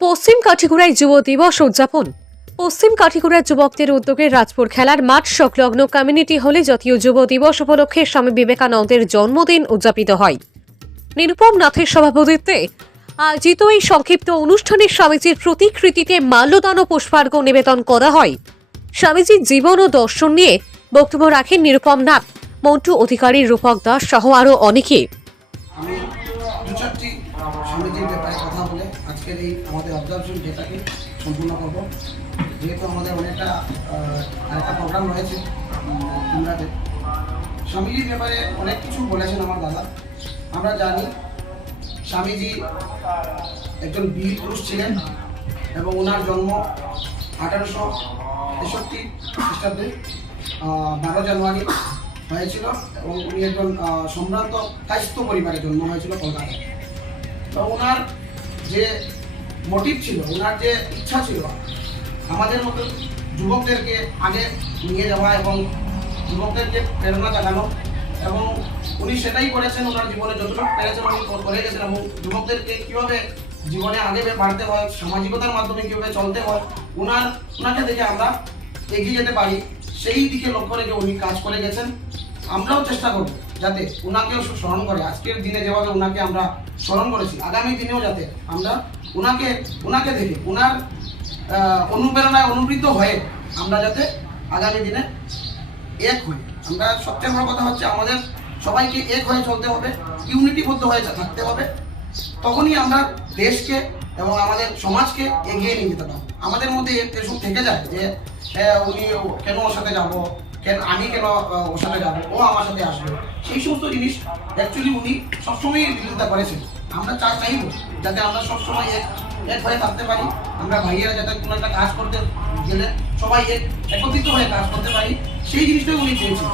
পশ্চিম কাঠিগুড়ায় যুব দিবস উদযাপন। পশ্চিম কাঠিগুড়ার যুবকদের উদ্যোগে রাজপুর খেলার মাঠ সংলগ্ন কমিউনিটি হলে জাতীয় যুব দিবস উপলক্ষে স্বামী বিবেকানন্দের জন্মদিন উদযাপিত হয়। নিরুপম নাথের সভাপতিত্বে আয়োজিত এই সংক্ষিপ্ত অনুষ্ঠানে স্বামীজির প্রতিকৃতিতে মাল্যদান ও পুষ্পার্ঘ্য নিবেদন করা হয়। স্বামীজির জীবন ও দর্শন নিয়ে বক্তব্য রাখেন নিরুপম নাথ। মন্টু অধিকারী রূপক দাস সহ আরও অনেকে। স্বামীজির ব্যাপারে কথা বলে, আজকের এই আমাদের অবজারভেশন ডেটাকে সম্পূর্ণ করব। যেহেতু আমাদের অনেকটা আরেকটা প্রোগ্রাম রয়েছে ইমরাতে স্বামীজির ব্যাপারে অনেক কিছু বলেছেন আমার দাদা। আমরা জানি স্বামীজি একজন বীর পুরুষ ছিলেন এবং ওনার জন্ম আঠারোশো তেষট্টি খ্রিস্টাব্দে বারো জানুয়ারি হয়েছিল এবং উনি একজন সম্ভ্রান্ত, কায়স্থ পরিবারে জন্ম হয়েছিল কলকাতায়। তো ওনার যে মোটিভ ছিল, ওনার যে ইচ্ছা ছিল, আমাদের মতো যুবকদেরকে আগে নিয়ে যাওয়া এবং যুবকদেরকে প্রেরণা জাগানো এবং উনি সেটাই করেছেন ওনার জীবনে যতটুকু পেরেছেন উনি করে গেছেন এবং যুবকদেরকে কীভাবে জীবনে আগে বাড়তে হয়, সামাজিকতার মাধ্যমে কীভাবে চলতে হয়, ওনার, ওনাকে দেখে আমরা এগিয়ে যেতে পারি। সেই দিকে লক্ষ্য রেখে উনি কাজ করে গেছেন। আমরাও চেষ্টা করব। যাতে ওনাকেও স্মরণ করে। আজকের দিনে যেভাবে ওনাকে আমরা স্মরণ করেছি আগামী দিনেও যাতে আমরা ওনাকে ওনাকে দেখে ওনার অনুপ্রেরণায় অনুবৃত্ত হয়ে আমরা যাতে আগামী দিনে এক হই। আমরা সবচেয়ে বড় কথা হচ্ছে আমাদের সবাইকে এক হয়ে চলতে হবে ইউনিটিবদ্ধ হয়ে থাকতে হবে। তখনই আমরা দেশকে এবং আমাদের সমাজকে এগিয়ে নিয়ে যেতে পারব। আমাদের মধ্যে এসব থেকে যায় যে আহ, উনি কেন ওর সাথে যাব? কেন, আমি কেন ওর সাথে যাব? ও আমার সাথে আসবে। সেই সমস্ত জিনিস অ্যাকচুয়ালি উনি সবসময় বিরোধিতা করেছেন। আমরা চা চাইব যাতে আমরা সবসময় এক এক হয়ে থাকতে পারি। আমরা ভাইয়েরা যাতে কোনো একটা কাজ করতে গেলে সবাই এক একত্রিত হয়ে কাজ করতে পারি। সেই জিনিসটাই উনি চেয়েছেন।